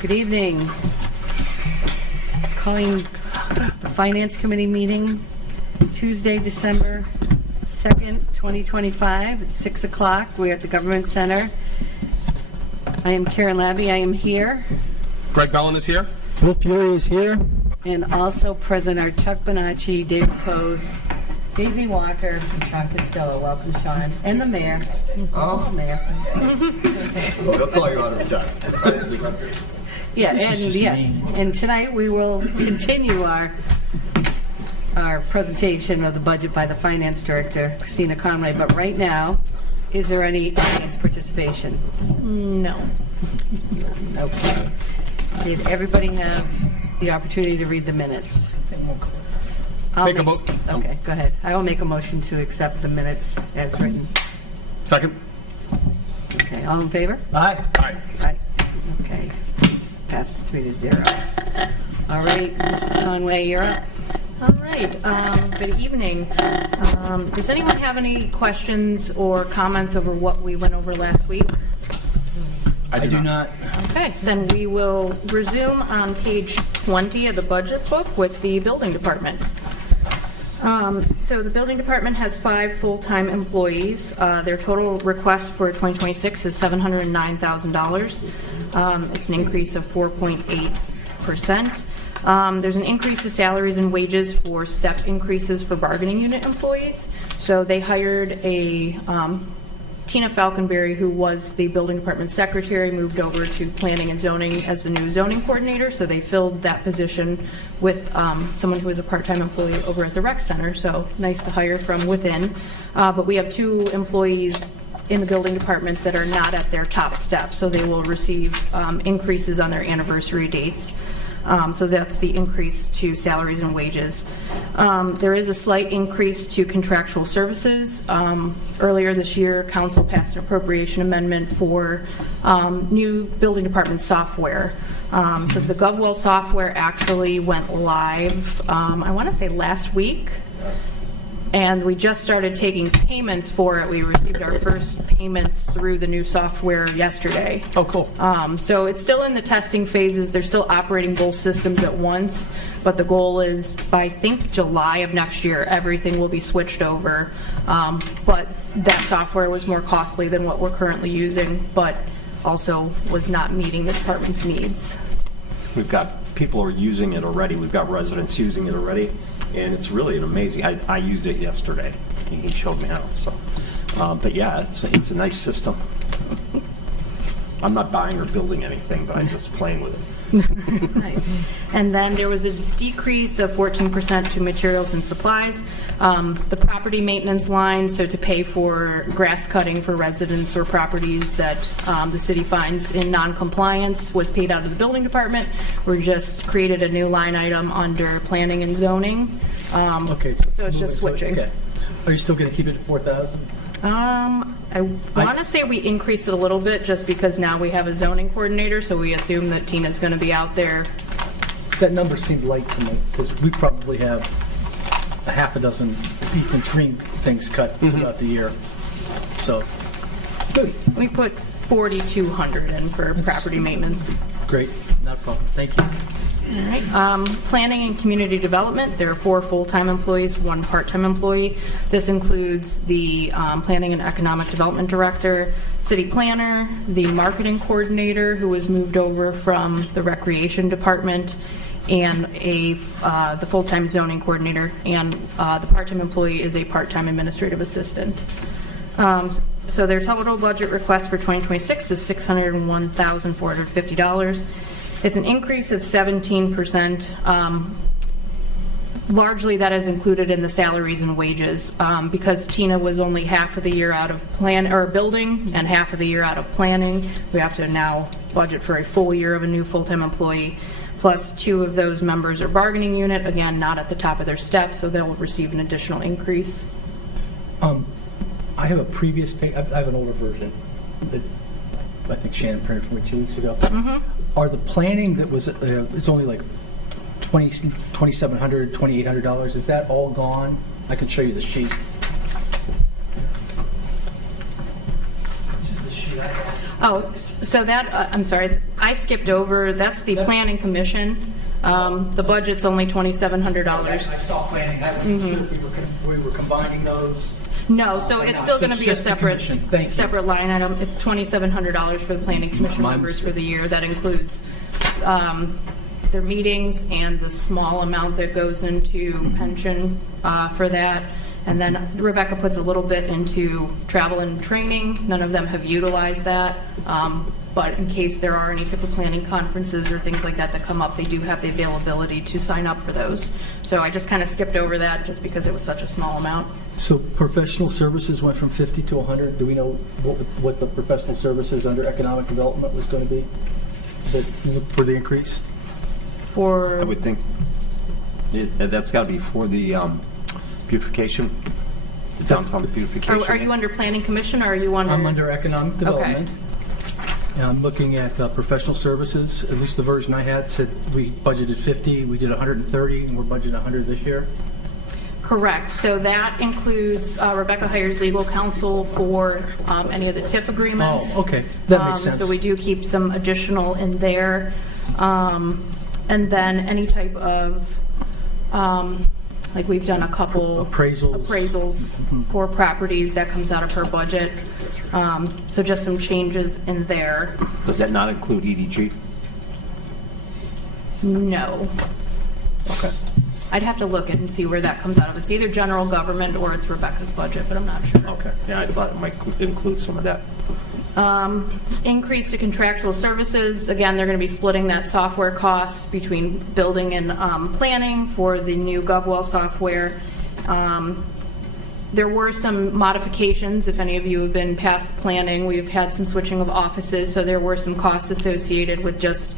Good evening. Calling the Finance Committee meeting Tuesday, December 2nd, 2025 at 6 o'clock. We're at the Government Center. I am Karen Labby. I am here. Greg Bellin is here. Bill Fury is here. And also present are Chuck Bonacci, David Pose, Daisy Walker, and Sean Costello. Welcome, Sean. And the mayor. Oh, mayor. They'll call you out of time. Yeah, and yes, and tonight we will continue our presentation of the budget by the finance director, Christina Conway. But right now, is there any audience participation? No. Okay. Did everybody have the opportunity to read the minutes? Make a mo- Okay, go ahead. I will make a motion to accept the minutes as written. Second. Okay, all in favor? Aye. Aye. Aye. Okay, passes 3-0. All right, Mrs. Conway, you're up. All right. Good evening. Does anyone have any questions or comments over what we went over last week? I do not. Okay, then we will resume on page 20 of the budget book with the building department. So the building department has 5 full-time employees. Their total request for 2026 is $709,000. It's an increase of 4.8%. There's an increase in salaries and wages for step increases for bargaining unit employees. So they hired a Tina Falconberry, who was the building department secretary, moved over to planning and zoning as the new zoning coordinator. So they filled that position with someone who was a part-time employee over at the rec center. So nice to hire from within. But we have 2 employees in the building department that are not at their top step. So they will receive increases on their anniversary dates. So that's the increase to salaries and wages. There is a slight increase to contractual services. Earlier this year, council passed an appropriation amendment for new building department software. So the GovWell software actually went live, I want to say last week. And we just started taking payments for it. We received our first payments through the new software yesterday. Oh, cool. So it's still in the testing phases. They're still operating both systems at once, but the goal is by, I think, July of next year, everything will be switched over. But that software was more costly than what we're currently using, but also was not meeting the department's needs. We've got people are using it already. We've got residents using it already, and it's really an amazing. I used it yesterday. He showed me how. So, but yeah, it's a nice system. I'm not buying or building anything, but I'm just playing with it. Nice. And then there was a decrease of 14% to materials and supplies. The property maintenance line, so to pay for grass cutting for residents or properties that the city finds in non-compliance, was paid out of the building department. We just created a new line item under planning and zoning. Okay. So it's just switching. Okay. Are you still going to keep it at 4,000? I want to say we increased it a little bit just because now we have a zoning coordinator, so we assume that Tina's going to be out there. That number seemed light to me because we probably have a half a dozen beef and screen things cut throughout the year. So, good. We put 4,200 in for property maintenance. Great. Not a problem. Thank you. All right. Planning and community development, there are 4 full-time employees, 1 part-time employee. This includes the planning and economic development director, city planner, the marketing coordinator who was moved over from the recreation department, and the full-time zoning coordinator, and the part-time employee is a part-time administrative assistant. So their total budget request for 2026 is $601,450. It's an increase of 17%. Largely that is included in the salaries and wages because Tina was only half of the year out of building and half of the year out of planning. We have to now budget for a full year of a new full-time employee. Plus 2 of those members are bargaining unit, again, not at the top of their step, so they'll receive an additional increase. I have a previous page. I have an older version that I think Shannon printed for me 2 weeks ago. Are the planning that was, it's only like $2,700, $2,800, is that all gone? I can show you the sheet. This is the sheet I have. Oh, so that, I'm sorry, I skipped over, that's the planning commission. The budget's only $2,700. I saw planning, I wasn't sure if we were combining those. No, so it's still So going to it's be a just the separate, commission. Thank you. separate line item. It's $2,700 for the planning commission My members for mistake. the year. That includes their meetings and the small amount that goes into pension for that. And then Rebecca puts a little bit into travel and training. None of them have utilized that. But in case there are any type of planning conferences or things like that that come up, they do have the availability to sign up for those. So I just kind of skipped over that just because it was such a small amount. So professional services went from 50 to 100. Do we know what the professional services under economic development was going to be for the increase? For I would think that's got to be for the beautification, the downtown beautification. Are you under planning commission or are you under? I'm under economic development. And I'm looking at professional services. At least the version I had said we budgeted 50, we did 130, and we're budgeting 100 this year. Correct. So that includes Rebecca hires legal counsel for any of the TIF agreements. Oh, okay. That makes sense. So we do keep some additional in there. And then any type of, like we've done a couple appraisals for properties that comes out of her budget. So just some changes in there. Does that not include EDG? No. Okay. I'd have to look and see where that comes out of. It's either general government or it's Rebecca's budget, but I'm not sure. Okay. Yeah, I thought it might include some of that. Increase to contractual services. Again, they're going to be splitting that software cost between building and planning for the new GovWell software. There were some modifications. If any of you have been past planning, we've had some switching of offices, so there were some costs associated with just,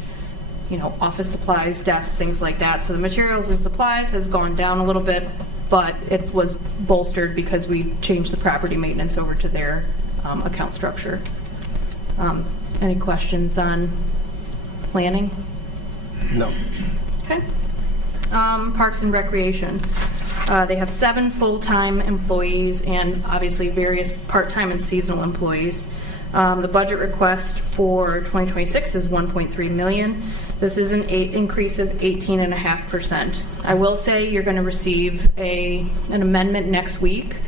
office supplies, desks, things like that. So the materials and supplies has gone down a little bit, but it was bolstered because we changed the property maintenance over to their account structure. Any questions on planning? No. Okay. Parks and Recreation. They have 7 full-time employees and obviously various part-time and seasonal employees. The budget request for 2026 is $1.3 million. This is an increase of 18.5%. I will say you're going to receive an amendment next week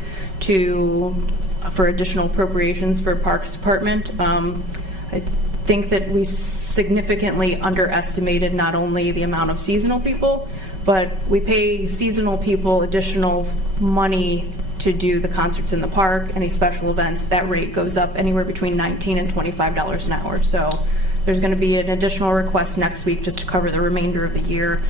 for additional appropriations for Parks Department. I think that we significantly underestimated not only the amount of seasonal people, but we pay seasonal people additional money to do the concerts in the park, any special events. That rate goes up anywhere between $19 and $25 an hour. So there's going to be an additional request next week just to cover the remainder of the year.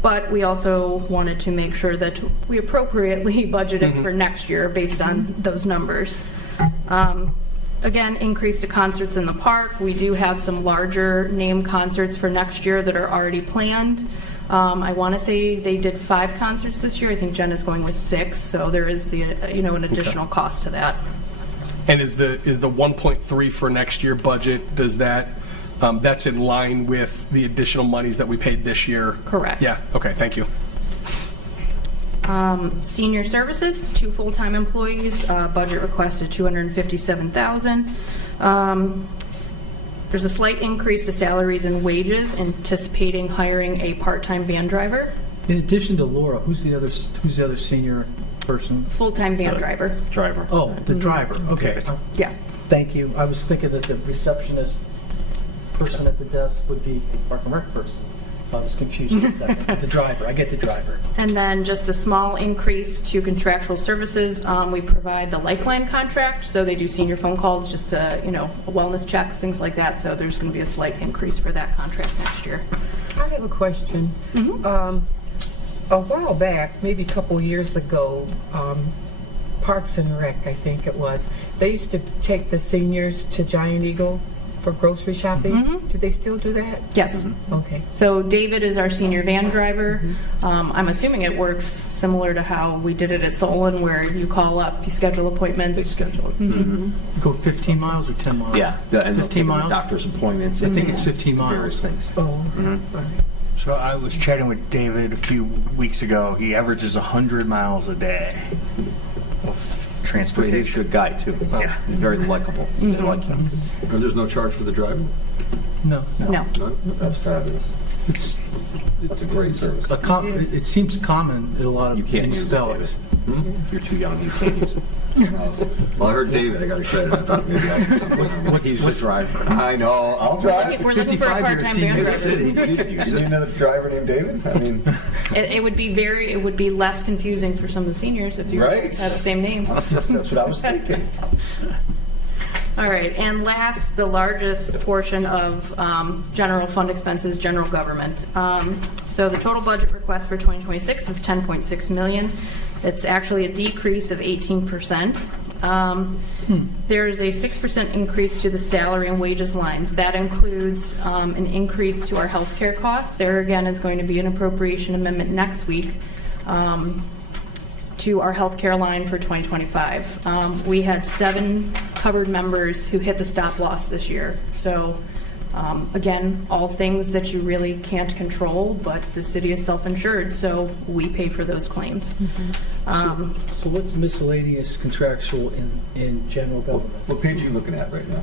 But we also wanted to make sure that we appropriately budgeted for next year based on those numbers. Again, increase to concerts in the park. We do have some larger name concerts for next year that are already planned. I want to say they did 5 concerts this year. I think Jen is going with 6, so there is an additional cost to that. And is the 1.3 for next year budget, does that, that's in line with the additional monies that we paid this year? Correct. Yeah, okay, thank you. Senior services, 2 full-time employees, budget request of $257,000. There's a slight increase to salaries and wages, anticipating hiring a part-time van driver. In addition to Laura, who's the other senior person? Full-time van driver. Driver. Oh, the driver. Okay. Yeah. Thank you. I was thinking that the receptionist person at the desk would be Park and Rec person. I was confused for a second. The driver. I get the driver. And then just a small increase to contractual services. We provide the Lifeline contract, so they do senior phone calls just to, wellness checks, things like that. So there's going to be a slight increase for that contract next year. I have a question. A while back, maybe a couple years ago, Parks and Rec, I think it was, they used to take the seniors to Giant Eagle for grocery shopping. Do they still do that? Yes. Okay. So David is our senior van driver. I'm assuming it works similar to how we did it at Solon, where you call up, you schedule appointments. They schedule it. Go 15 miles or 10 miles? Yeah, and 15 miles? Doctor's appointments. I think it's 15 miles. Various things. Oh. So I was chatting with David a few weeks ago. He averages 100 miles a day. He's a transportation. good guy, too. Yeah. He's very likable. I like him. And there's no charge for the driving? No, No. None? That's fabulous. it's It's a great service. it seems common in a lot of You can't use it, David. municipalities. You're too young, you can't use it. Well, I heard David, I got excited. I thought maybe I could. He's the driver. I know, I'll If drive. we're looking for a 55 year part-time senior van driver. city. You could use You need it. another driver named David? I mean, It would be less confusing for some of the seniors if you had Right. the same name. that's what I was thinking. All right, and last, the largest portion of general fund expenses, general government. So the total budget request for 2026 is 10.6 million. It's actually a decrease of 18%. There is a 6% increase to the salary and wages lines. That includes an increase to our healthcare costs. There again is going to be an appropriation amendment next week to our healthcare line for 2025. We had 7 covered members who hit the stop loss this year. So again, all things that you really can't control, but the city is self-insured, so we pay for those claims. So what's miscellaneous contractual in general government? What page are you looking at right now?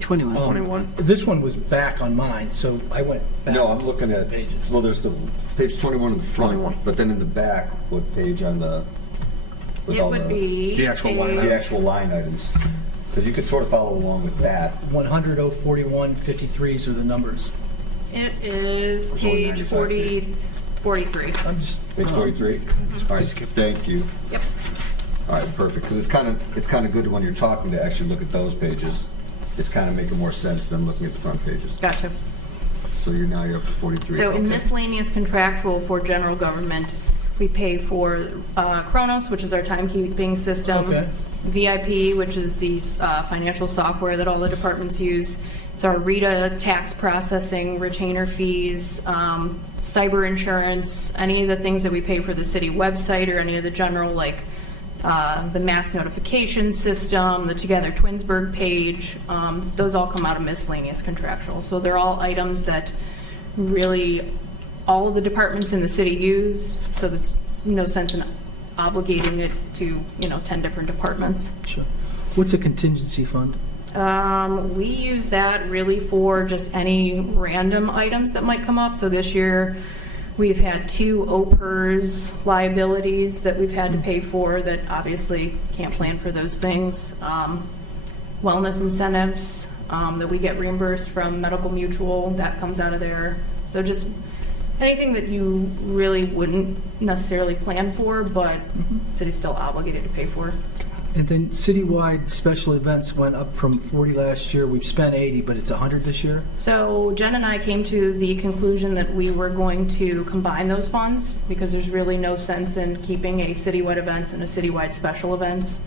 21. 21. This one was back on mine, so I went back. No, I'm looking at, Pages. well, there's the page 21 in the front, 21. but then in the back, what page on the, with It all would be. The actual line the actual line items? Because you could sort of follow along with that. 100, 041, 53s are the numbers. It is There's only page 95 43. I'm just. Page 43? All right, thank you. Yep. All right, perfect, because it's kind of good when you're talking to actually look at those pages. It's kind of making more sense than looking at the front pages. Gotcha. So you're up to 43. So in Okay. miscellaneous contractual for general government, we pay for Kronos, which is our timekeeping system. Okay. VIP, which is the financial software that all the departments use. It's our RETA tax processing, retainer fees, cyber insurance, any of the things that we pay for the city website or any of the general, like the mass notification system, the Together Twinsburg page, those all come out of miscellaneous contractual. So they're all items that really all of the departments in the city use, so there's no sense in obligating it to, 10 different departments. Sure. What's a contingency fund? We use that really for just any random items that might come up. So this year, we've had 2 OPERS liabilities that we've had to pay for that obviously can't plan for those things. Wellness incentives that we get reimbursed from Medical Mutual, that comes out of there. So just anything that you really wouldn't necessarily plan for, but the city's still obligated to pay for. And then citywide special events went up from 40 last year. We've spent 80, but it's 100 this year? So Jen and I came to the conclusion that we were going to combine those funds because there's really no sense in keeping a citywide events and a citywide special events.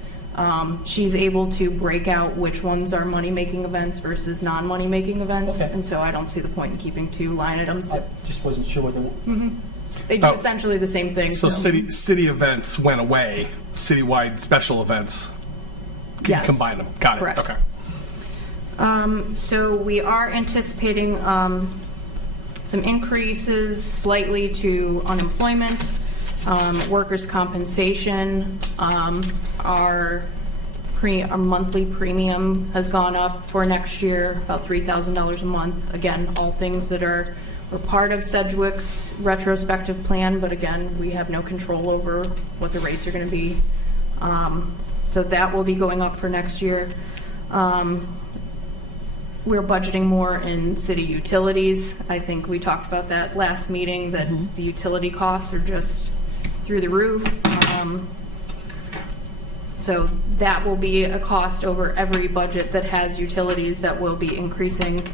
She's able to break out which ones are money-making events versus non-money-making events. Okay. And so I don't see the point in keeping 2 line items. I just wasn't sure whether, They do Oh. essentially the same thing. So city events went away, citywide special events, Yes. combine them. Got it, Correct. okay. So we are anticipating some increases slightly to unemployment, workers' compensation. Our monthly premium has gone up for next year, about $3,000 a month. Again, all things that were part of Sedgwick's retrospective plan, but again, we have no control over what the rates are going to be. So that will be going up for next year. We're budgeting more in city utilities. I think we talked about that last meeting, that the utility costs are just through the roof. So that will be a cost over every budget that has utilities that will be increasing.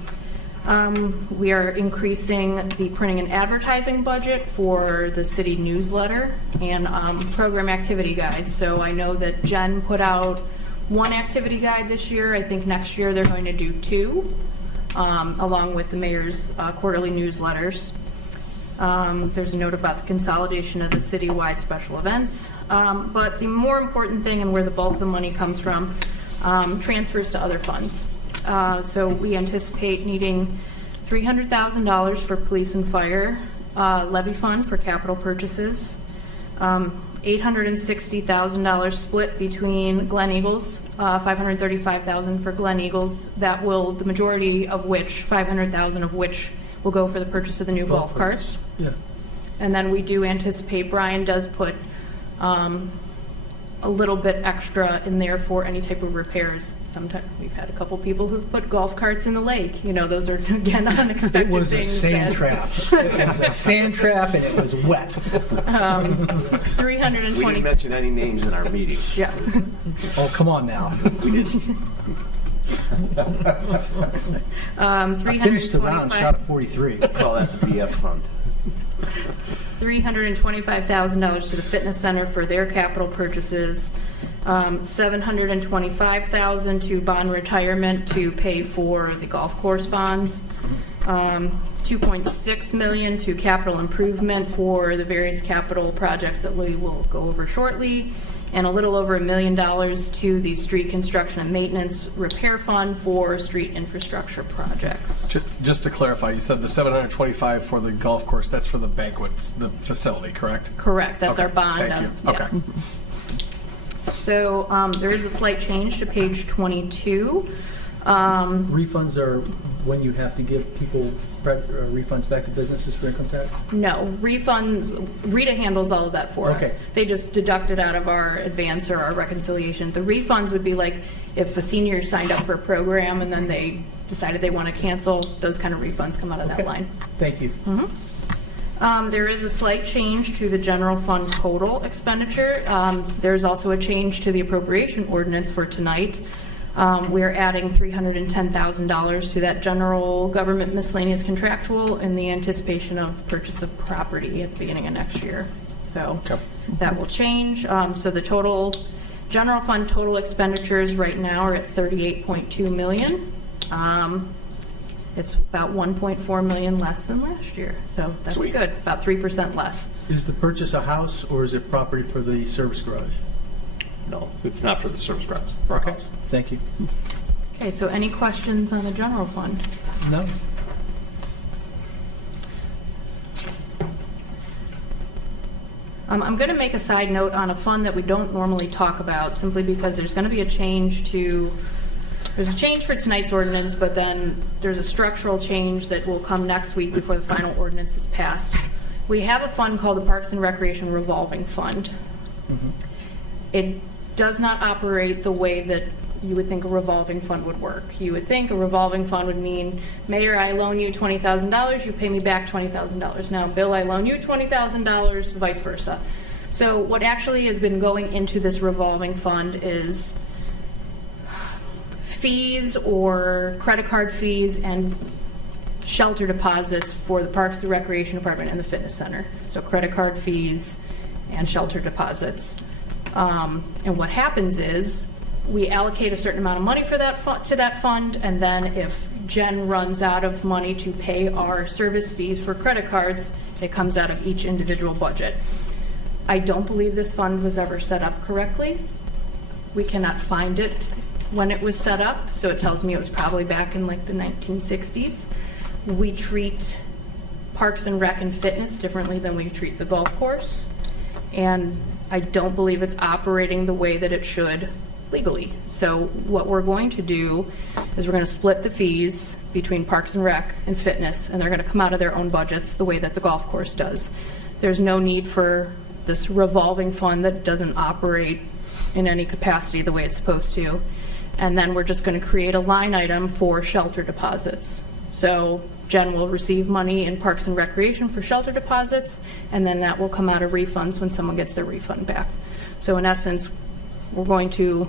We are increasing the printing and advertising budget for the city newsletter and program activity guides. So I know that Jen put out 1 activity guide this year. I think next year they're going to do 2, along with the mayor's quarterly newsletters. There's a note about the consolidation of the citywide special events. But the more important thing and where the bulk of the money comes from, transfers to other funds. So we anticipate needing $300,000 for police and fire levy fund for capital purchases. $860,000 split between Glen Eagles, $535,000 for Glen Eagles. That will, the majority of which, $500,000 of which will go for the purchase of the new golf carts. Yeah. And then we do anticipate, Brian does put a little bit extra in there for any type of repairs. Sometimes, we've had a couple people who've put golf carts in the lake. You know, those are, again, unexpected It was a things. sand trap. It was a sand trap, and it was wet. 320. We didn't mention any names in our meeting. Yeah. Oh, come on now. We didn't. I finished the round, shot at 43. Call that the VF fund. $325,000 to the fitness center for their capital purchases, $725,000 to bond retirement to pay for the golf course bonds, $2.6 million to capital improvement for the various capital projects that we will go over shortly, and a little over $1 million to the street construction and maintenance repair fund for street infrastructure projects. Just to clarify, you said the 725 for the golf course, that's for the banquets, the facility, correct? Correct, that's Okay, our bond. Thank you. Yeah. Okay. So there is a slight change to page 22. Refunds are when you have to give people refunds back to businesses for income tax? No, refunds, Rita handles all of that for us. Okay. They just deduct it out of our advance or our reconciliation. The refunds would be like if a senior signed up for a program and then they decided they want to cancel, those kind of refunds come out of that Okay. line. Thank you. There is a slight change to the general fund total expenditure. There's also a change to the appropriation ordinance for tonight. We're adding $310,000 to that general government miscellaneous contractual in the anticipation of purchase of property at the beginning of next year. So Okay. that will change. So the total, general fund total expenditures right now are at $38.2 million. It's about $1.4 million less than last year. So that's Sweet. good, about 3% less. Is the purchase a house, or is it property for the service garage? No, it's not for the service grounds. For our house. Thank you. Okay, so any questions on the general fund? No? I'm going to make a side note on a fund that we don't normally talk about, simply because there's going to be a change to, there's a change for tonight's ordinance, but then there's a structural change that will come next week before the final ordinance is passed. We have a fund called the Parks and Recreation Revolving Fund. It does not operate the way that you would think a revolving fund would work. You would think a revolving fund would mean, Mayor, I loan you $20,000, you pay me back $20,000. Now, Bill, I loan you $20,000, vice versa. So what actually has been going into this revolving fund is fees or credit card fees and shelter deposits for the Parks and Recreation Department and the Fitness Center. So credit card fees and shelter deposits. And what happens is we allocate a certain amount of money for that to that fund, and then if Jen runs out of money to pay our service fees for credit cards, it comes out of each individual budget. I don't believe this fund was ever set up correctly. We cannot find it when it was set up, so it tells me it was probably back in like the 1960s. We treat Parks and Rec and Fitness differently than we treat the golf course, and I don't believe it's operating the way that it should legally. So what we're going to do is we're going to split the fees between Parks and Rec and Fitness, and they're going to come out of their own budgets the way that the golf course does. There's no need for this revolving fund that doesn't operate in any capacity the way it's supposed to. And then we're just going to create a line item for shelter deposits. So Jen will receive money in Parks and Recreation for shelter deposits, and then that will come out of refunds when someone gets their refund back. So in essence, we're going to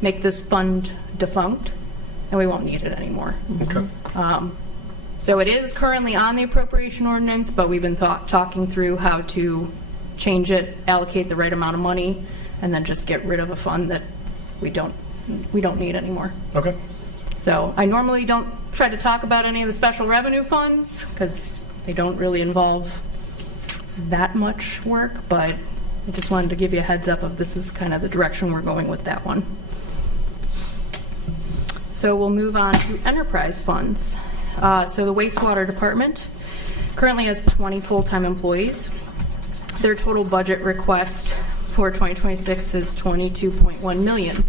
make this fund defunct, and we won't need it anymore. Okay. So it is currently on the appropriation ordinance, but we've been talking through how to change it, allocate the right amount of money, and then just get rid of a fund that we don't need anymore. Okay. So I normally don't try to talk about any of the special revenue funds because they don't really involve that much work, but I just wanted to give you a heads up of this is kind of the direction we're going with that one. So we'll move on to enterprise funds. So the wastewater department currently has 20 full-time employees. Their total budget request for 2026 is $22.1 million.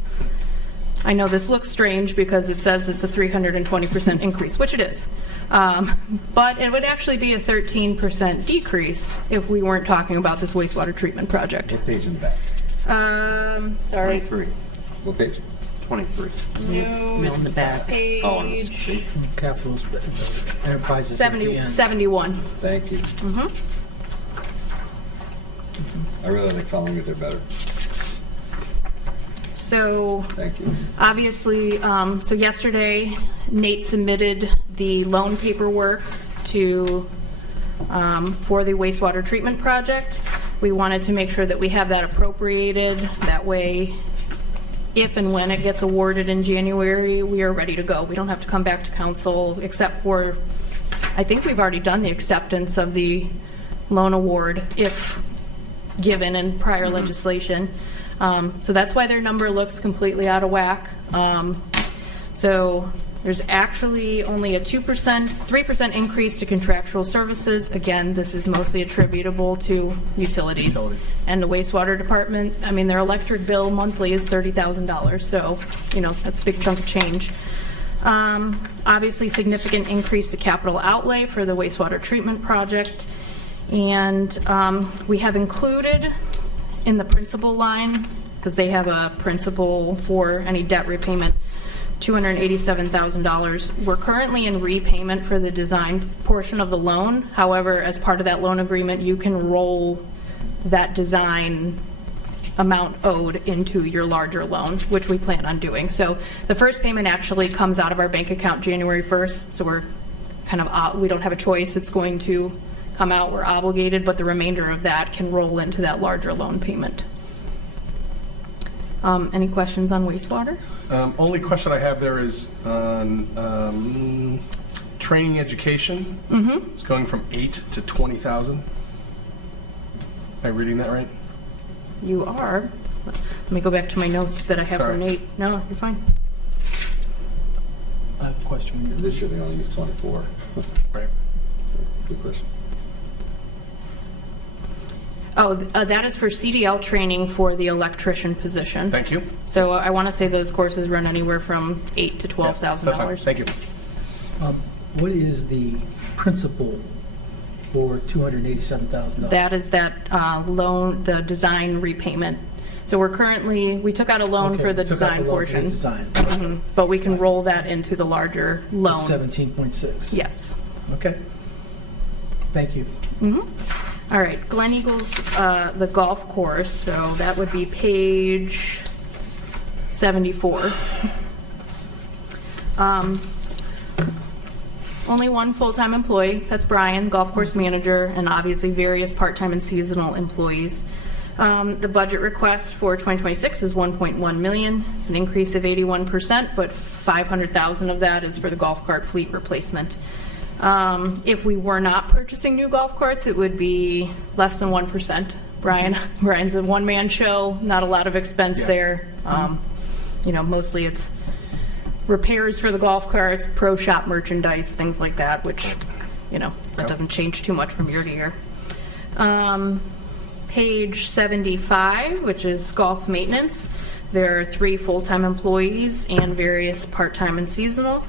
I know this looks strange because it says it's a 320% increase, which it is. But it would actually be a 13% decrease if we weren't talking about this wastewater treatment project. What page in the back? Sorry. 23. What page? 23. No, in the back. Oh, on this Page sheet. Capitals, enterprises. at the 70, end. 71. Thank you. I really like following it there better. So Thank you. obviously, so yesterday, Nate submitted the loan paperwork to, for the wastewater treatment project. We wanted to make sure that we have that appropriated. That way, if and when it gets awarded in January, we are ready to go. We don't have to come back to council, except for, I think we've already done the acceptance of the loan award, if given in prior legislation. So that's why their number looks completely out of whack. So there's actually only a 3% increase to contractual services. Again, this is mostly attributable to utilities. And the wastewater department, I mean, their electric bill monthly is $30,000, so, you know, that's a big chunk of change. Obviously, significant increase to capital outlay for the wastewater treatment project. And we have included in the principal line, because they have a principal for any debt repayment, $287,000. We're currently in repayment for the design portion of the loan. However, as part of that loan agreement, you can roll that design amount owed into your larger loan, which we plan on doing. So the first payment actually comes out of our bank account January 1st, so we're kind of, we don't have a choice. It's going to come out, we're obligated, but the remainder of that can roll into that larger loan payment. Any questions on wastewater? Only question I have there is on training education. It's going from 8 to 20,000. Am I reading that right? You are. Let me go back to my notes that I have Sorry. for Nate. No, you're fine. I have a question. And this year they only use 24. Right. Good question. Oh, that is for CDL training for the electrician position. Thank you. So I want to say those courses run anywhere from $8,000 to $12,000. That's fine. Thank you. What is the principal for $287,000? That is that loan, the design repayment. So we took out a loan Okay, for the took out design the loan for the portion. Design. Mhm. But we can roll that into the larger loan. 17.6. Yes. Okay. Thank you. All right, Glen Eagles, the golf course, so that would be page 74. Only one full-time employee, that's Brian, golf course manager, and obviously various part-time and seasonal employees. The budget request for 2026 is $1.1 million. It's an increase of 81%, but $500,000 of that is for the golf cart fleet replacement. If we were not purchasing new golf carts, it would be less than 1%. Brian's a one-man show, not a lot of expense Yeah. there. You know, mostly it's repairs for the golf carts, pro shop merchandise, things like that, which, you know, that doesn't change too much from year to year. Page 75, which is golf maintenance. There are 3 full-time employees and various part-time and seasonal.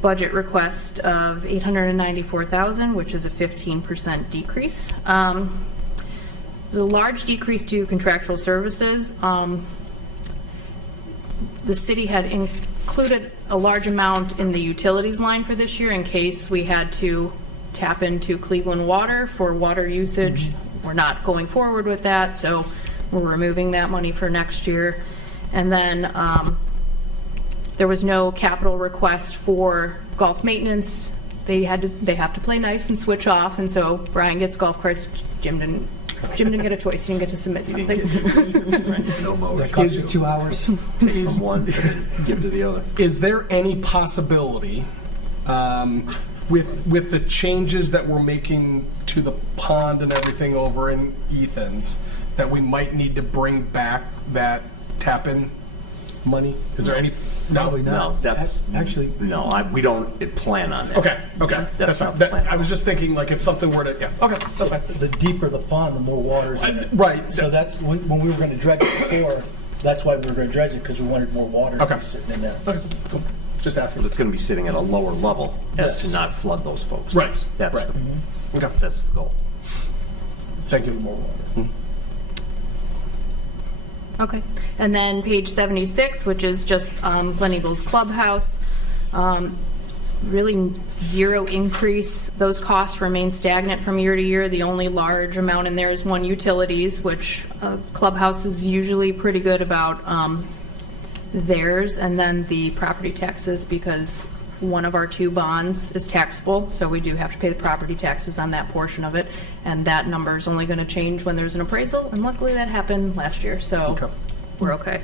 Budget request of $894,000, which is a 15% decrease. The large decrease to contractual services. The city had included a large amount in the utilities line for this year in case we had to tap into Cleveland Water for water usage. We're not going forward with that, so we're removing that money for next year. And then there was no capital request for golf maintenance. They have to play nice and switch off, and so Brian gets golf carts. Jim didn't get a choice. He didn't get to submit something. That costs you 2 hours. Take from one and give to the other. Is there any possibility, with the changes that we're making to the pond and everything over in Ethan's, that we might need to bring back that tap-in money? Is there any? Probably No, not. that's, Actually, no, we don't plan on that. Okay, that's fine. not the plan. I was just thinking, like, if something were to, yeah, okay, that's fine. the deeper the pond, the more water's in it. Right. So that's, when we were going to dredge it before, that's why we were going to dredge it, because we wanted more water to Okay. be sitting in there. Okay, cool. Just asking. But it's going to be sitting at a lower level as to Yes. not flood those folks. Right, That's right. the- Okay, that's the goal. thank you. More water. Okay. And then page 76, which is just Glen Eagles Clubhouse. Really zero increase. Those costs remain stagnant from year to year. The only large amount in there is one utilities, which Clubhouse is usually pretty good about theirs, and then the property taxes, because one of our 2 bonds is taxable, so we do have to pay the property taxes on that portion of it, and that number is only going to change when there's an appraisal, and luckily that happened last year, so Okay. we're okay.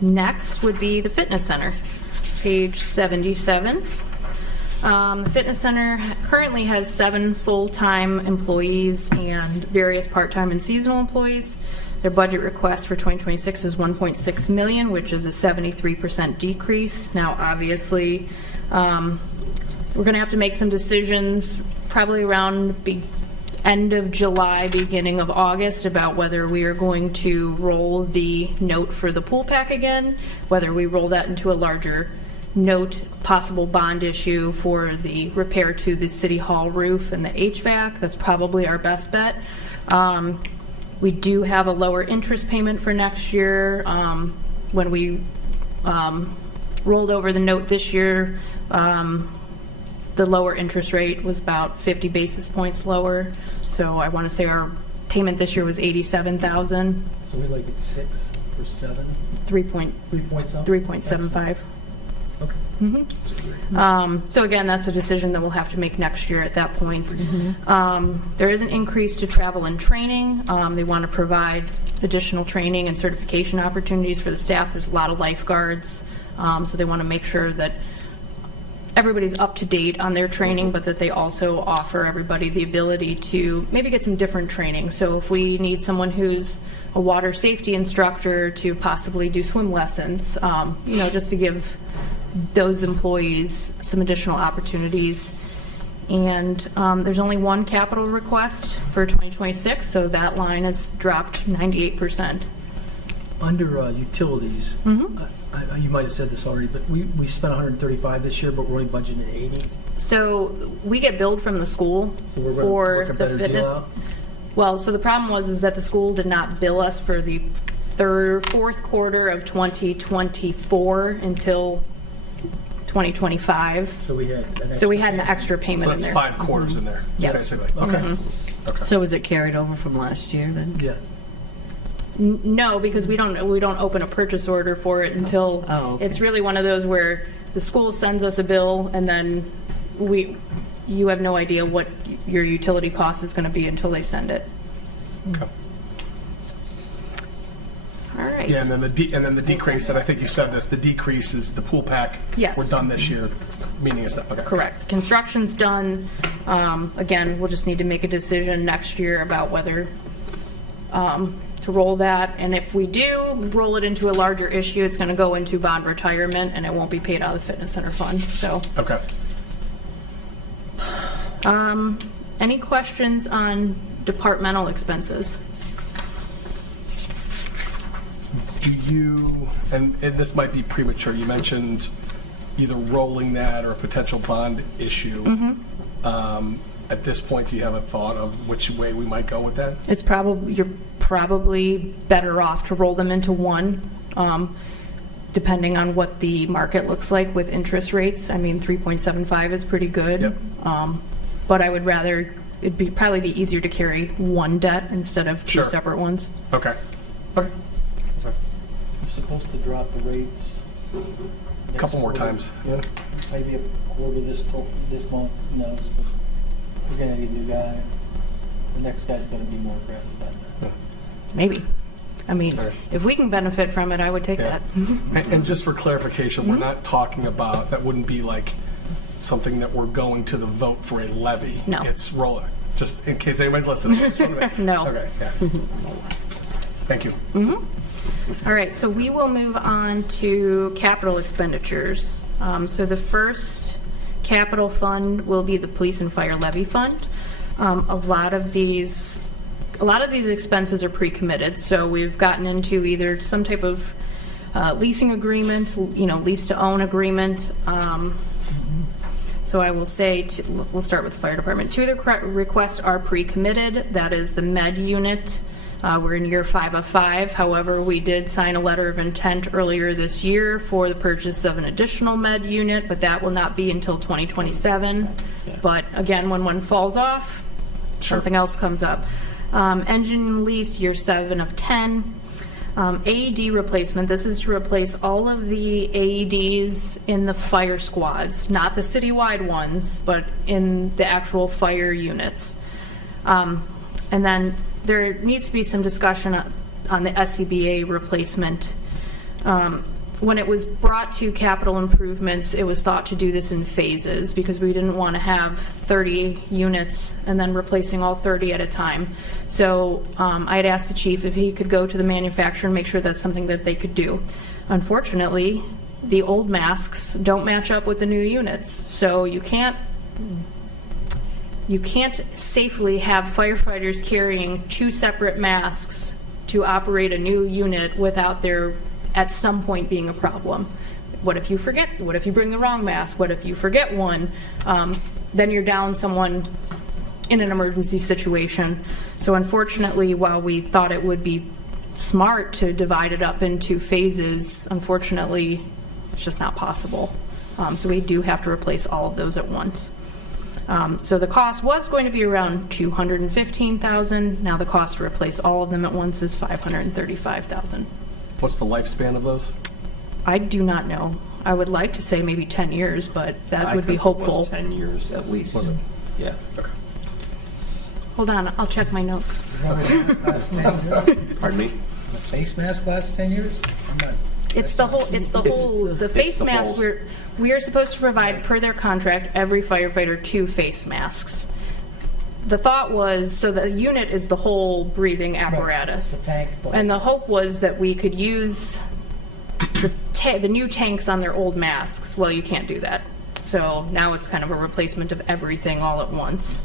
Next would be the fitness center, page 77. The fitness center currently has 7 full-time employees and various part-time and seasonal employees. Their budget request for 2026 is $1.6 million, which is a 73% decrease. Now, obviously, we're going to have to make some decisions probably around end of July, beginning of August, about whether we are going to roll the note for the pool pack again, whether we roll that into a larger note, possible bond issue for the repair to the city hall roof and the HVAC. That's probably our best bet. We do have a lower interest payment for next year. When we rolled over the note this year, the lower interest rate was about 50 basis points lower. So I want to say our payment this year was $87,000, So we like at 6 or 7, 3 point 3 point something? 3.75. Okay. So again, that's a decision that we'll have to make next year at that point. There is an increase to travel and training. They want to provide additional training and certification opportunities for the staff. There's a lot of lifeguards, so they want to make sure that everybody's up to date on their training, but that they also offer everybody the ability to maybe get some different training. So if we need someone who's a water safety instructor to possibly do swim lessons, just to give those employees some additional opportunities. And there's only one capital request for 2026, so that line has dropped 98%. Under utilities, you might have said this already, but we spent 135 this year, but we're only budgeting 80. So we get billed from the school So we're gonna for work a the better deal fitness. out? Well, so the problem was that the school did not bill us for the fourth quarter of 2024 until 2025. So we had an So we had an extra payment So in that's there. 5 quarters in there, Yes. basically. Okay. Okay. So is it carried over from last year then? Yeah. No, because we don't open a purchase order for it until, Oh, okay. it's really one of those where the school sends us a bill and then you have no idea what your utility cost is going to be until they send it. Okay. All right. Yeah, and then the decrease, and I think you said this, the decrease is the pool pack. Yes. We're done this year, meaning it's not, okay. Correct. Construction's done. Again, we'll just need to make a decision next year about whether to roll that. And if we do roll it into a larger issue, it's going to go into bond retirement and it won't be paid out of the fitness center fund. So, Okay. any questions on departmental expenses? Do you, and this might be premature, you mentioned either rolling that or a potential bond issue. At this point, do you have a thought of which way we might go with that? You're probably better off to roll them into one, depending on what the market looks like with interest rates. I mean, 3.75 is pretty good. Yep. But I would rather, probably be easier to carry one debt instead of two Sure. separate ones. Okay. Okay. You're supposed to drop the rates. A couple more times. Yeah. Maybe a quarter this month, no. We're gonna get a new guy. The next guy's gonna be more aggressive on that. Maybe. I mean, All right. if we can benefit from it, I would take Yeah. that. And just for clarification, we're not talking about, that wouldn't be like something that we're going to the vote for a levy. No. It's rolling, just in case anybody's listening. Just wanna make- No. Okay, yeah. Thank you. All right, so we will move on to capital expenditures. So the first capital fund will be the police and fire levy fund. A lot of these expenses are pre-committed, so we've gotten into either some type of leasing agreement, lease to own agreement. So I will say, we'll start with the fire department. Two of the requests are pre-committed. That is the med unit. We're in year 5 of 5. However, we did sign a letter of intent earlier this year for the purchase of an additional med unit, but that will not be until 2027. But again, when one falls off, something else comes up. Engine lease, year 7 of 10. AED replacement, this is to replace all of the AEDs in the fire squads, not the citywide ones, but in the actual fire units. And then there needs to be some discussion on the SCBA replacement. When it was brought to capital improvements, it was thought to do this in phases because we didn't want to have 30 units and then replacing all 30 at a time. So I had asked the chief if he could go to the manufacturer and make sure that's something that they could do. Unfortunately, the old masks don't match up with the new units, so you can't safely have firefighters carrying 2 separate masks to operate a new unit without there at some point being a problem. What if you forget? What if you bring the wrong mask? What if you forget one? Then you're down someone in an emergency situation. So unfortunately, while we thought it would be smart to divide it up into phases, unfortunately, it's just not possible. So we do have to replace all of those at once. So the cost was going to be around $215,000. Now the cost to replace all of them at once is $535,000. What's the lifespan of those? I do not know. I would like to say maybe 10 years, but that would be hopeful. It was 10 years at least. Was it? Yeah. Okay. Hold on, I'll check my notes. Pardon me? The face mask lasts 10 years? The face mask, we are supposed to provide, per their contract, every firefighter 2 face masks. The thought was, so the unit is the whole breathing apparatus. The tank. And the hope was that we could use the new tanks on their old masks. Well, you can't do that. So now it's kind of a replacement of everything all at once.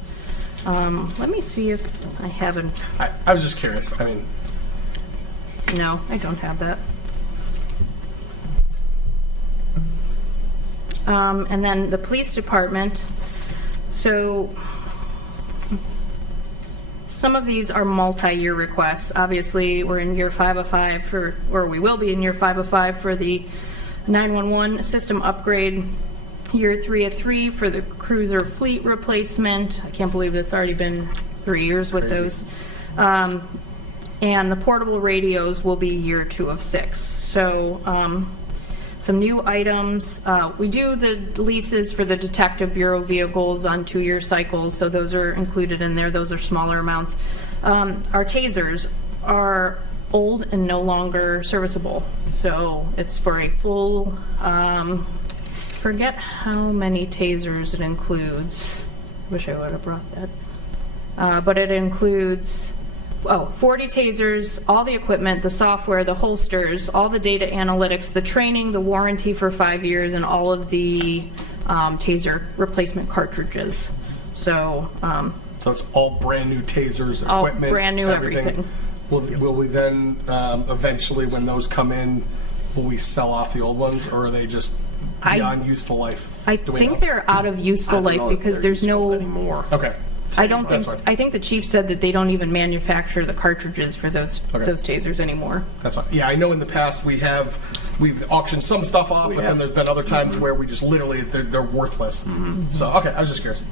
Let me see if I have an... I was just curious. I mean, No, I don't have that. And then the police department, so some of these are multi-year requests. Obviously, we're in year 5 of 5 or we will be in year 5 of 5 for the 911 system upgrade, year 3 of 3 for the cruiser fleet replacement. I can't believe it's already been 3 years with those. And the portable radios will be year 2 of 6. So some new items. We do the leases for the Detective Bureau vehicles on 2-year cycles, so those are included in there. Those are smaller amounts. Our tasers are old and no longer serviceable, so it's for a full, forget how many tasers it includes. Wish I would have brought that. But it includes 40 tasers, all the equipment, the software, the holsters, all the data analytics, the training, the warranty for 5 years, and all of the taser replacement cartridges. So it's all brand new tasers, all equipment, brand new everything. Will we then eventually, when those come in, will we sell off the old ones, or are they just beyond useful life? I Do we think know? they're out of useful life because there's no... anymore. Okay. I don't That's think. fine. I think the chief said that they don't even manufacture the cartridges for those tasers anymore. That's fine. Yeah, I know in the past we've auctioned some stuff off, but then there's been other times where we just literally they're worthless. So okay, I was just curious.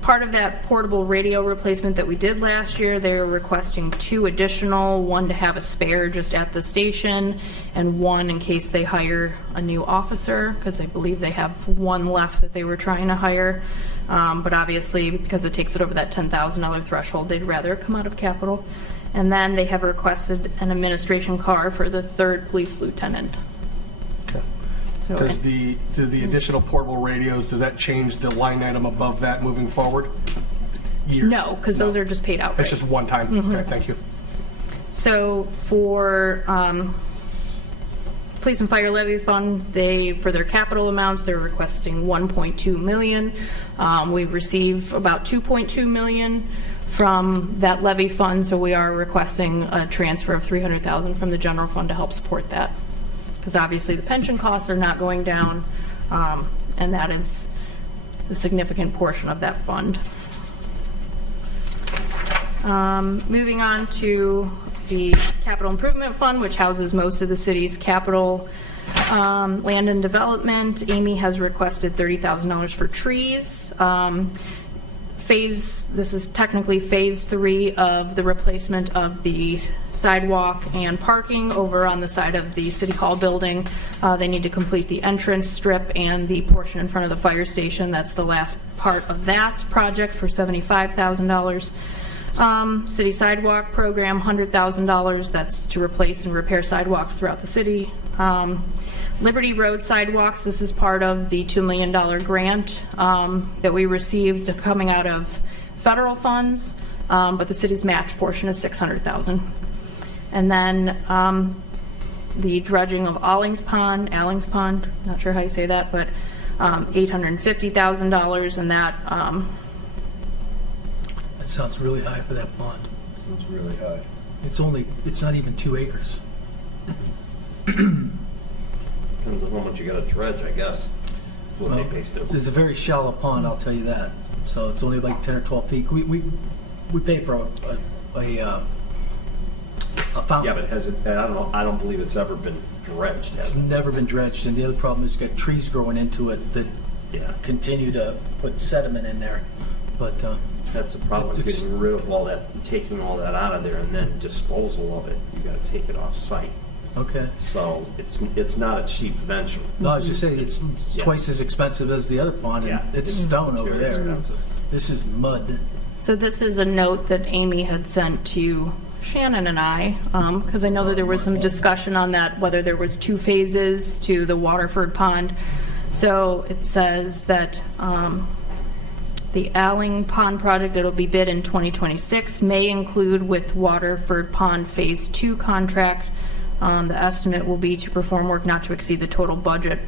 Part of that portable radio replacement that we did last year, they were requesting 2 additional, one to have a spare just at the station, and one in case they hire a new officer, because I believe they have one left that they were trying to hire. But obviously, because it takes it over that $10,000 threshold, they'd rather come out of capital. And then they have requested an administration car for the 3rd police lieutenant. Okay. So, Do the additional portable radios, does that change the line item above that moving forward? Years? no, because those are just paid out. It's just one time. Okay, thank you. So for Police and Fire Levy Fund, for their capital amounts, they're requesting 1.2 million. We receive about 2.2 million from that levy fund, so we are requesting a transfer of 300,000 from the general fund to help support that. Because obviously the pension costs are not going down, and that is a significant portion of that fund. Moving on to the Capital Improvement Fund, which houses most of the city's capital land and development. Amy has requested $30,000 for trees. This is technically phase 3 of the replacement of the sidewalk and parking over on the side of the City Hall building. They need to complete the entrance strip and the portion in front of the fire station. That's the last part of that project for $75,000. City sidewalk program, $100,000. That's to replace and repair sidewalks throughout the city. Liberty Road sidewalks, this is part of the $2 million grant that we received coming out of federal funds, but the city's match portion is $600,000. And then the dredging of Allings Pond, not sure how you say that, but $850,000, and that That sounds really high for that pond. Sounds really high. It's not even 2 acres. Depends on how much you got to dredge, I guess. That's what they based it. It's a very shallow pond, I'll tell you that. So it's only like 10 or 12 feet. We pay for a fountain. Yeah, but has it, I don't believe it's ever been dredged, It's has it? never been dredged, and the other problem is you've got trees growing into it that Yeah. continue to put sediment in there. But That's the problem, It's- getting rid of all that, taking all that out of there, and then disposal of it. You got to take it off site. okay. So it's not a cheap venture. No, I was just saying it's Yeah. twice as expensive as the other pond, and Yeah. it's stone It's over very there. expensive. This is mud. So this is a note that Amy had sent to Shannon and I, because I know that there was some discussion on that, whether there was 2 phases to the Waterford Pond. So it says that the Alling Pond project that will be bid in 2026 may include with Waterford Pond Phase 2 contract. The estimate will be to perform work not to exceed the total budget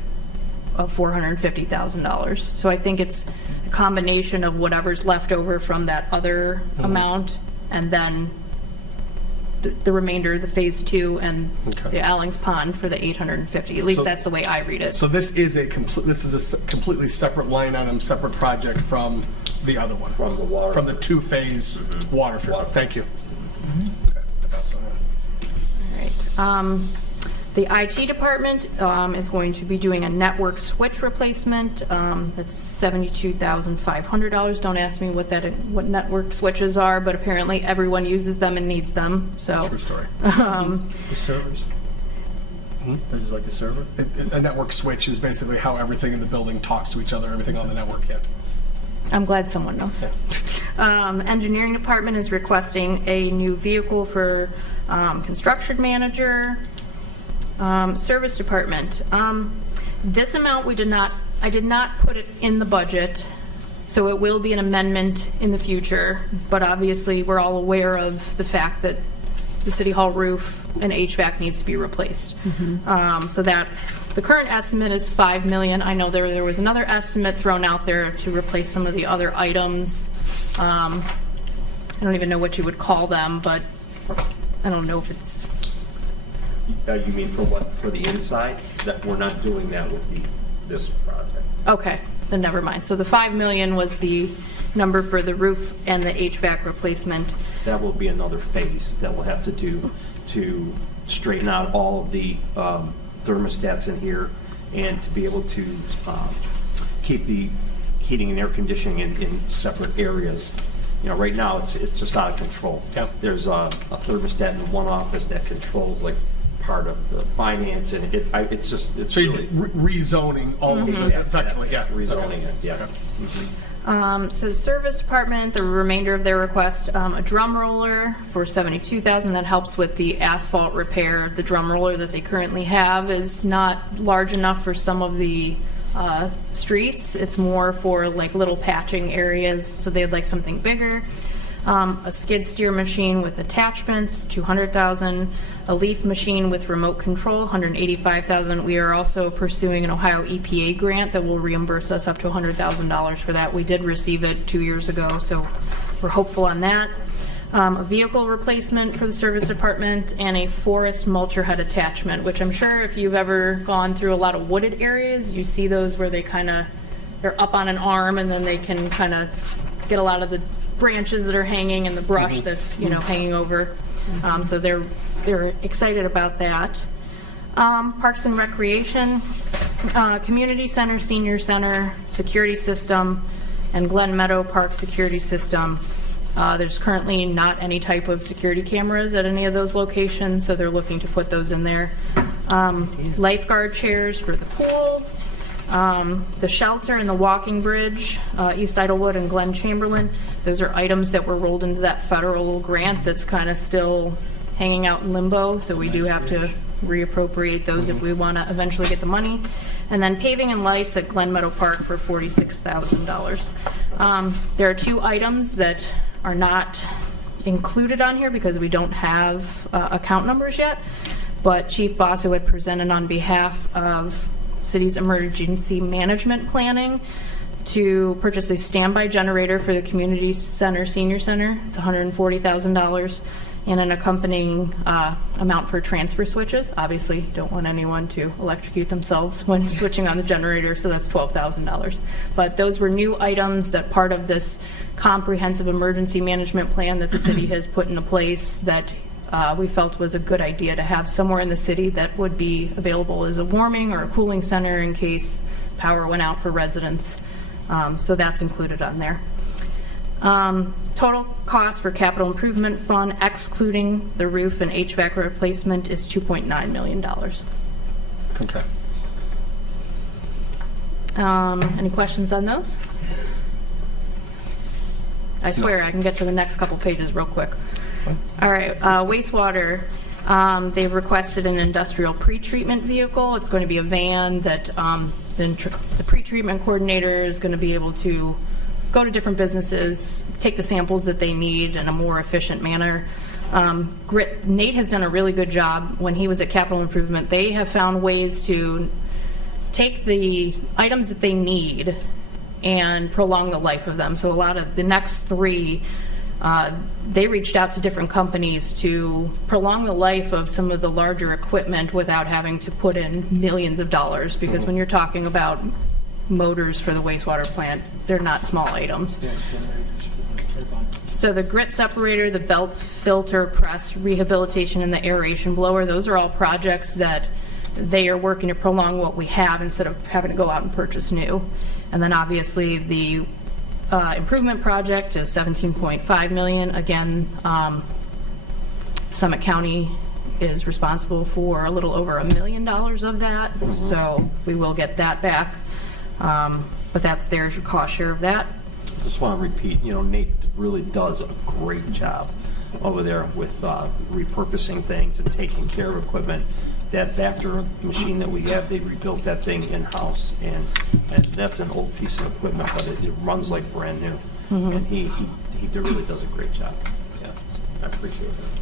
of $450,000. So I think it's a combination of whatever's left over from that other amount, and then the remainder, the Phase 2 and Okay. the Allings Pond for the 850. At least So- that's the way I read it. So this is a completely separate line item, separate project from the other one? From the water. From the 2-phase Waterford. Thank you. Okay, I thought so, yeah. All right. The IT department is going to be doing a network switch replacement. That's $72,500. Don't ask me what network switches are, but apparently everyone uses them and needs them. So True story. The servers. Is it like a server? A network switch is basically how everything in the building talks to each other, everything on the network, yeah. I'm glad someone knows. Engineering department is requesting a new vehicle for construction manager. Service department. This amount I did not put it in the budget, so it will be an amendment in the future, but obviously we're all aware of the fact that the City Hall roof and HVAC needs to be replaced. So that, the current estimate is $5 million. I know there was another estimate thrown out there to replace some of the other items. I don't even know what you would call them, but I don't know if it's, You mean for what, for the inside? That we're not doing that with this project. okay, then never mind. So the $5 million was the number for the roof and the HVAC replacement. That will be another phase that we'll have to do to straighten out all of the thermostats in here and to be able to keep the heating and air conditioning in separate areas. You know, right now, it's just out of control. Yeah. There's a thermostat in one office that controls like part of the finance, and it's So you're really. rezoning all of it effectively, yeah. Rezoning it, yeah. So the service department, the remainder of their request, a drum roller for $72,000. That helps with the asphalt repair. The drum roller that they currently have is not large enough for some of the streets. It's more for like little patching areas, so they'd like something bigger. A skid steer machine with attachments, $200,000. A leaf machine with remote control, $185,000. We are also pursuing an Ohio EPA grant that will reimburse us up to $100,000 for that. We did receive it 2 years ago, so we're hopeful on that. A vehicle replacement for the service department, and a forest mulcher head attachment, which I'm sure if you've ever gone through a lot of wooded areas, you see those where they're up on an arm, and then they can kind of get a lot of the branches that are hanging and the brush that's, hanging over. So they're excited about that. Parks and Recreation, Community Center, Senior Center, Security System, and Glen Meadow Park Security System. There's currently not any type of security cameras at any of those locations, so they're looking to put those in there. Lifeguard chairs for the pool, the shelter and the walking bridge, East Idlewood and Glen Chamberlain. Those are items that were rolled into that federal grant that's kind of still hanging out in limbo, so we do have to reappropriate those if we want to eventually get the money. And then paving and lights at Glen Meadow Park for $46,000. There are 2 items that are not included on here because we don't have account numbers yet, but Chief Basso had presented on behalf of city's emergency management planning to purchase a standby generator for the community center, senior center. It's $140,000, and an accompanying amount for transfer switches. Obviously, don't want anyone to electrocute themselves when switching on the generator, so that's $12,000. But those were new items that part of this comprehensive emergency management plan that the city has put into place that we felt was a good idea to have somewhere in the city that would be available as a warming or a cooling center in case power went out for residents. So that's included on there. Total cost for capital improvement fund, excluding the roof and HVAC replacement, is $2.9 million. Okay. Any questions on those? I swear I can get to the next couple pages real quick. All right, wastewater. They've requested an industrial pretreatment vehicle. It's going to be a van that the pretreatment coordinator is going to be able to go to different businesses, take the samples that they need in a more efficient manner. Nate has done a really good job when he was at Capital Improvement. They have found ways to take the items that they need and prolong the life of them. So a lot of the next 3, they reached out to different companies to prolong the life of some of the larger equipment without having to put in millions of dollars, because when you're talking about motors for the wastewater plant, they're not small items. So the grit separator, the belt filter press, rehabilitation, and the aeration blower, those are all projects that they are working to prolong what we have instead of having to go out and purchase new. And then obviously the improvement project is $17.5 million. Again, Summit County is responsible for a little over $1 million of that, so we will get that back. But that's their cost share of that. Just want to repeat, Nate really does a great job over there with repurposing things and taking care of equipment. That Vector machine that we have, they rebuilt that thing in-house, and that's an old piece of equipment, but it runs like brand new. And he really does a great job. Yeah, I appreciate it.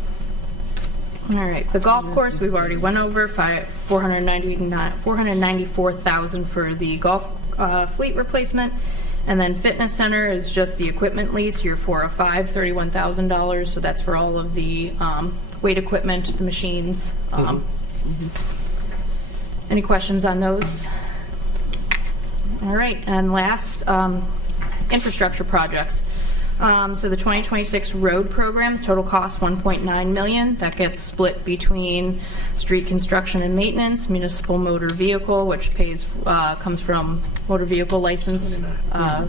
All right, the golf course, we've already went over, $494,000 for the golf fleet replacement. And then fitness center is just the equipment lease, your 405, $31,000. So that's for all of the weight equipment, the machines. Any questions on those? All right, and last, infrastructure projects. So the 2026 road program, total cost $1.9 million. That gets split between street construction and maintenance, municipal motor vehicle, which comes from motor vehicle license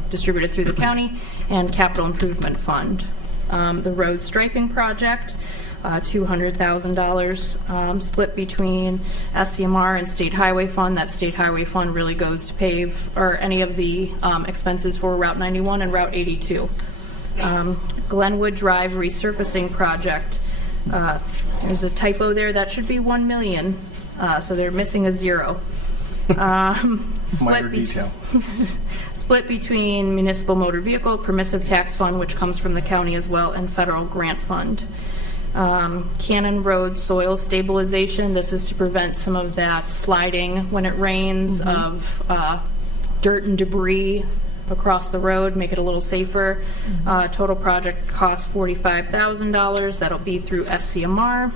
distributed through the county, and capital improvement fund. The road striping project, $200,000, split between SCMR and state highway fund. That state highway fund really goes to pave or any of the expenses for Route 91 and Route 82. Glenwood Drive resurfacing project. There's a typo there. That should be $1 million. So they're missing a 0. minor bet- detail. Split between municipal motor vehicle, permissive tax fund, which comes from the county as well, and federal grant fund. Cannon Road soil stabilization, this is to prevent some of that sliding when it rains of dirt and debris across the road, make it a little safer. Total project cost $45,000. That'll be through SCMR.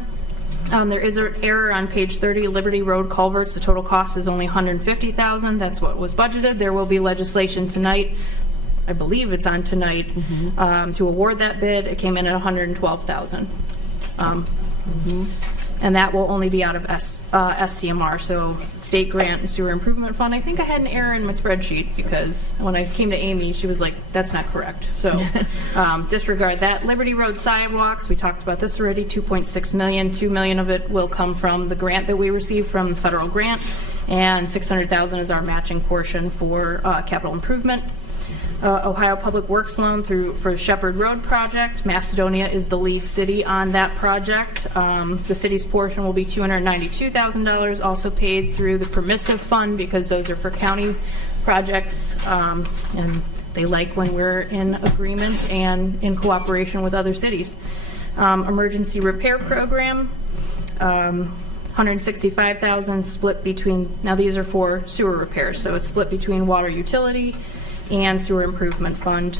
There is an error on page 30, Liberty Road culverts. The total cost is only $150,000. That's what was budgeted. There will be legislation tonight. I believe it's on tonight to award that bid. It came in at $112,000. And that will only be out of SCMR, so State Grant and Sewer Improvement Fund. I think I had an error in my spreadsheet because when I came to Amy, she was like, that's not correct. So disregard that. Liberty Road sidewalks, we talked about this already, $2.6 million. $2 million of it will come from the grant that we received from the federal grant, and $600,000 is our matching portion for capital improvement. Ohio Public Works loan for Shepherd Road project. Macedonia is the lead city on that project. The city's portion will be $292,000, also paid through the permissive fund because those are for county projects, and they like when we're in agreement and in cooperation with other cities. Emergency repair program, $165,000 split between, now these are for sewer repairs, so it's split between water utility and sewer improvement fund.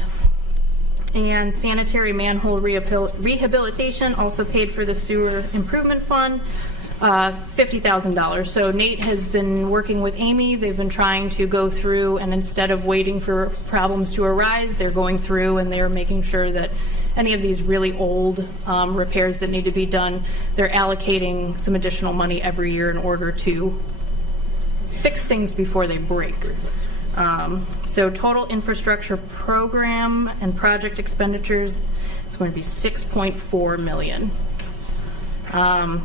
And sanitary manhole rehabilitation, also paid for the sewer improvement fund, $50,000. So Nate has been working with Amy. They've been trying to go through, and instead of waiting for problems to arise, they're going through and they're making sure that any of these really old repairs that need to be done, they're allocating some additional money every year in order to fix things before they break. So total infrastructure program and project expenditures is going to be $6.4 million.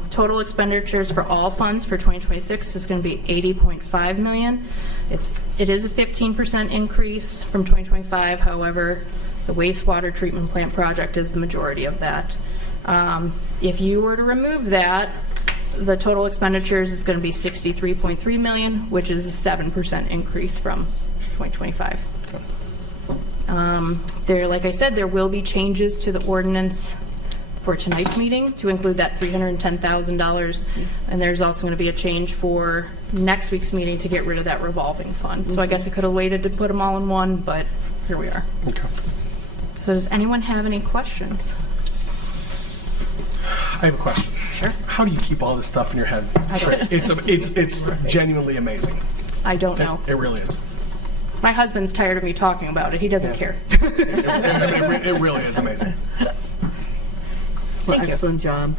Total expenditures for all funds for 2026 is going to be $80.5 million. It is a 15% increase from 2025. However, the wastewater treatment plant project is the majority of that. If you were to remove that, the total expenditures is going to be $63.3 million, which is a 7% increase from 2025. There, like I said, there will be changes to the ordinance for tonight's meeting to include that $310,000, and there's also going to be a change for next week's meeting to get rid of that revolving fund. So I guess I could have waited to put them all in one, but here we are. Okay. So does anyone have any questions? I have a question. Sure. How do you keep all this stuff in your head straight? It's genuinely amazing. I don't know. It really is. My husband's tired of me talking about it. He doesn't care. It really is amazing. Well, Thank you. excellent job.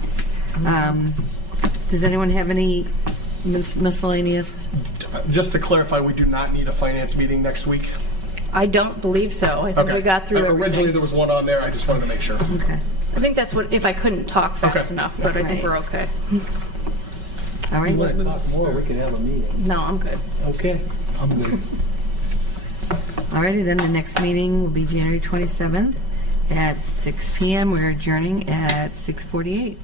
Does anyone have any miscellaneous? Just to clarify, we do not need a finance meeting next week. I don't believe so. I think we got through Originally, everything. there was one on there. I just wanted to make sure. Okay. I think that's what, if I couldn't talk fast Okay. enough, but I think we're okay. All right. You want to talk more, we can have a meeting. No, I'm good. Okay, I'm good. All righty, then the next meeting will be January 27th at 6 p.m. We're adjourning at 6:48.